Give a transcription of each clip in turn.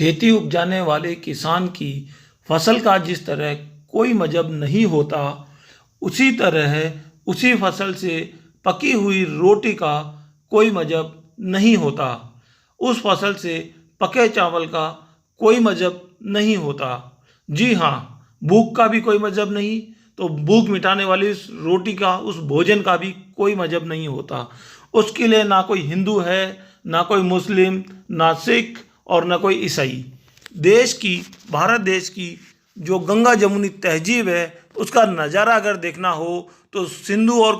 खेती उपजाने वाले किसान की फसल का जिस तरह कोई मजहब नहीं होता, उसी तरह उसी फसल से पकी हुई रोटी का कोई मजहब नहीं होता। उस फसल से पके चावल का कोई मजहब नहीं होता। जी हाँ, भूख का भी कोई मजहब नहीं, तो भूख मिटाने वाली उस रोटी का, उस भोजन का भी कोई मजहब नहीं होता। उसके लिए ना कोई हिंदू है, ना कोई मुस्लिम, ना सिख और ना कोई ईसाई। देश की, भारत देश की जो गंगा जमुनी तहजीब है, उसका नज़ारा अगर देखना हो तो सिंधु और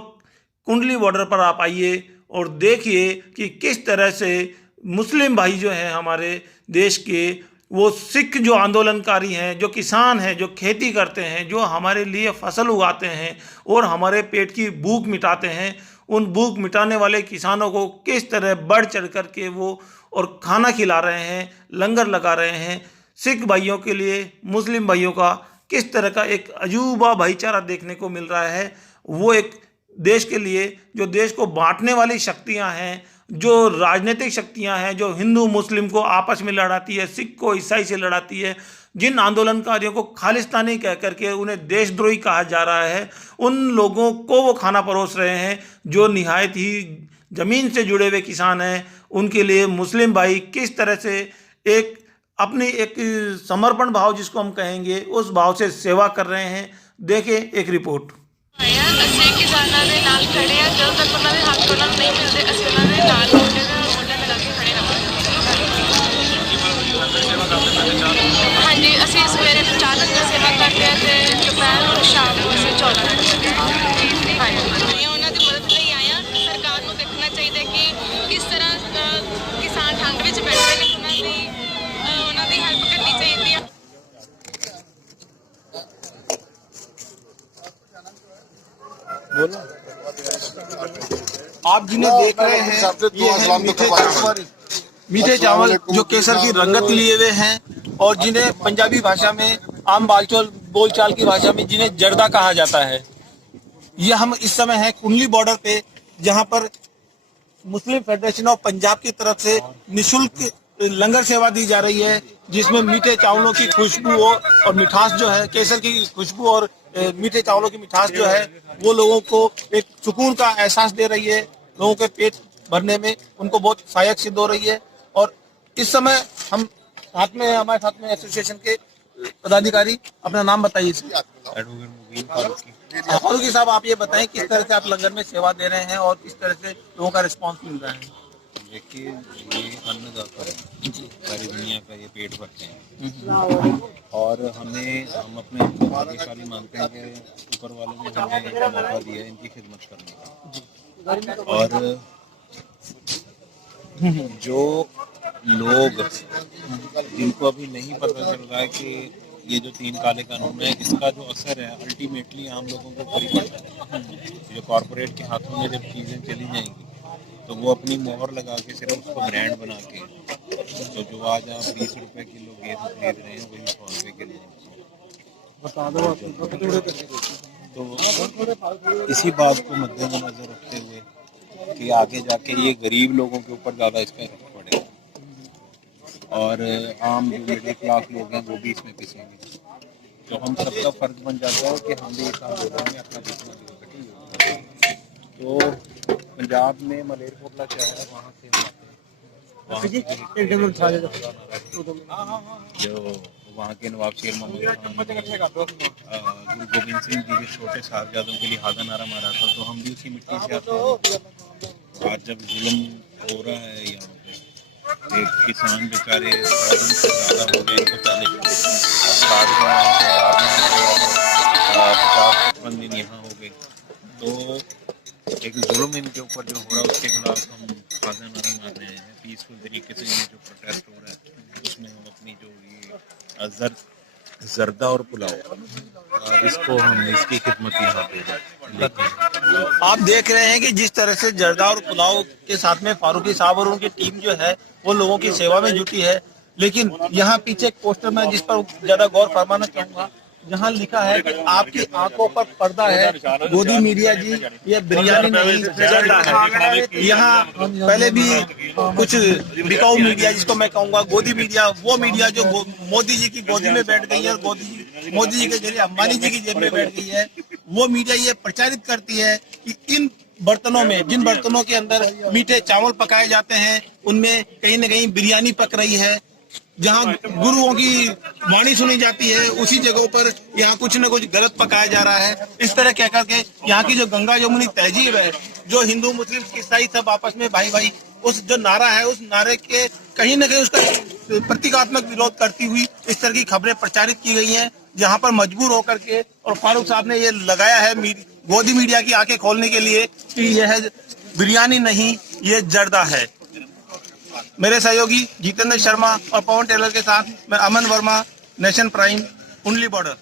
कुंडली बॉर्डर पर आप आइए और देखिए कि किस तरह से मुस्लिम भाई जो हैं हमारे देश के, वो सिख जो आंदोलनकारी हैं, जो किसान हैं, जो खेती करते हैं, जो हमारे लिए फसल उगाते हैं और हमारे पेट की भूख मिटाते हैं, उन भूख मिटाने वाले किसानों को किस तरह बढ़ चढ़ कर के वो और खाना खिला रहे हैं, लंगर लगा रहे हैं। सिख भाइयों के लिए मुस्लिम भाइयों का किस तरह का एक अजूबा भाईचारा देखने को मिल रहा है। वो एक देश के लिए, जो देश को बांटने वाली शक्तियां हैं, जो राजनीतिक शक्तियां हैं, जो हिंदू मुस्लिम को आपस में लड़ाती है, सिख को ईसाई से लड़ाती है, जिन आंदोलनकारियों को खालिस्तानी कह करके उन्हें देशद्रोही कहा जा रहा है, उन लोगों को वो खाना परोस रहे हैं जो निहायत ही ज़मीन से जुड़े हुए किसान हैं। उनके लिए मुस्लिम भाई किस तरह से एक अपनी एक समर्पण भाव जिसको हम कहेंगे, उस भाव से सेवा कर रहे हैं। देखें एक रिपोर्ट। ਅਸੀਂ ਕਿਸਾਨਾਂ ਦੇ ਨਾਲ ਖੜੇ ਆ। ਜਦੋਂ ਤੱਕ ਉਹਨਾਂ ਦੇ ਹੱਕ ਉਹਨਾਂ ਨੂੰ ਨਹੀਂ ਮਿਲਦੇ, ਅਸੀਂ ਉਹਨਾਂ ਦੇ ਨਾਲ ਮੋਢੇ ਨਾਲ ਮੋਢਾ ਮਿਲਾ ਕੇ ਖੜੇ ਰਹਾਂਗੇ। ਹਾਂਜੀ, ਅਸੀਂ ਸਵੇਰੇ 4 ਲੰਗਰ ਸੇਵਾ ਕਰਦੇ ਆ ਤੇ ਦੁਪਹਿਰ ਨੂੰ ਸ਼ਾਮ ਨੂੰ ਅਸੀਂ 14 ਲੰਗਰ ਹਾਂਜੀ ਉਹਨਾਂ ਦੀ ਮਦਦ ਲਈ ਆਏ ਆ। ਸਰਕਾਰ ਨੂੰ ਦੇਖਣਾ ਚਾਹੀਦਾ ਕਿ ਕਿਸ ਤਰ੍ਹਾਂ ਕਿਸਾਨ ਠੰਡ ਵਿੱਚ ਬੈਠੇ ਨੇ, ਉਹਨਾਂ ਦੀ ਹੈਲਪ ਕਰਨੀ ਚਾਹੀਦੀ ਆ। आप जिन्हें देख रहे हैं ये हैं मीठे चावल जो केसर की रंगत लिए हुए हैं और जिन्हें पंजाबी भाषा में, आम बोलचाल की भाषा में जिन्हें जर्दा कहा जाता है। ये हम इस समय हैं कुंडली बॉर्डर पे, जहां पर मुस्लिम फेडरेशन ऑफ पंजाब की तरफ से निःशुल्क लंगर सेवा दी जा रही है, जिसमें मीठे चावलों की खुशबू और मिठास जो है, केसर की खुशबू और मीठे चावलों की मिठास जो है, वो लोगों को एक सुकून का एहसास दे रही है। लोगों के पेट भरने में उनको बहुत सहायक सिद्ध हो रही है। और इस समय हम हमारे साथ में एसोसिएशन के पदाधिकारी, अपना नाम बताइए। फारूकी साहब, आप ये बताएं किस तरह से आप लंगर में सेवा दे रहे हैं और किस तरह से लोगों का रिस्पांस मिल रहा है। देखिए, ये अन्नदाता है, सारी दुनिया का ये पेट भरते हैं और हम अपने भाग्यशाली मानते हैं कि ऊपर वाले ने हमें एक मौका दिया है इनकी खिदमत करने का। और जो लोग जिनको अभी नहीं पता चल रहा है कि ये जो 3 काले कानून है, इसका जो असर है अल्टीमेटली आम लोगों को ऊपर ही पड़ता है। जो कॉरपोरेट के हाथों में जब चीज़ें चली जाएंगी तो वो अपनी मोहर लगा के सिर्फ उसको ब्रांड बना के, तो जो आज आप 20 रुपए किलो गेहूँ खरीद रहे हैं वही 100 रुपए किलो। तो इसी बात को मद्देनजर रखते हुए कि आगे जाके ये गरीब लोगों के ऊपर ज़्यादा इसका इफेक्ट पड़ेगा और आम जो मिडिल क्लास लोग हैं वो भी इसमें पिसेंगे। तो हम सबका फर्ज बन जाता है कि हम भी इस आंदोलन में अपना जितना। तो पंजाब में मलेरकोटला शहर है, वहाँ से जो वहाँ के नवाब शेर महमूद खान, गुरु गोविंद सिंह जी के छोटे साहबजादों के लिए हादा नारा मारा था, तो हम भी उसी मिट्टी से आते हैं। आज जब जुल्म हो रहा है यहाँ पे, एक किसान बेचारे से ज़्यादा हो गए, इनको 50-55 दिन यहाँ हो गए, तो एक जुल्म इनके ऊपर जो हो रहा है उसके खिलाफ हम हादा नारा मार रहे हैं। पीसफुल तरीके से ये जो प्रोटेस्ट हो रहा है उसमें हम अपनी जो ये जर्दा और पुलाव, इसको हम इसकी खिदमत यहाँ पे लेते हैं। आप देख रहे हैं कि जिस तरह से जर्दा और पुलाव के साथ में फारूकी साहब और उनकी टीम जो है वो लोगों की सेवा में जुटी है। लेकिन यहाँ पीछे एक पोस्टर में जिस पर ज्यादा गौर फरमाना चाहूंगा, जहां लिखा है कि आपकी आंखों पर पर्दा है, गोदी मीडिया जी ये बिरयानी नहीं जर्दा है। यहाँ पहले भी कुछ बिकाऊ मीडिया जिसको मैं कहूंगा गोदी मीडिया, वो मीडिया जो मोदी जी की गोदी में बैठ गई है और मोदी जी के जरिए अंबानी जी की जेब में बैठ गई है, वो मीडिया ये प्रचारित करती है कि इन बर्तनों में, जिन बर्तनों के अंदर मीठे चावल पकाए जाते हैं, उनमें कहीं न कहीं बिरयानी पक रही है। जहां गुरुओं की वाणी सुनी जाती है, उसी जगहों पर यहाँ कुछ न कुछ गलत पकाया जा रहा है। इस तरह कह करके यहाँ की जो गंगा जमुनी तहजीब है, जो हिंदू मुस्लिम ईसाई सब आपस में भाई भाई, उस जो नारा है, उस नारे के कहीं न कहीं उसका प्रतीकात्मक विरोध करती हुई इस तरह की खबरें प्रचारित की गई हैं, जहां पर मजबूर होकर के और फारूक साहब ने ये लगाया है गोदी मीडिया की आंखें खोलने के लिए कि यह बिरयानी नहीं, ये जर्दा है। मेरे सहयोगी जितेंद्र शर्मा और पवन टेलर के साथ मैं अमन वर्मा, नेशन प्राइम, कुंडली बॉर्डर।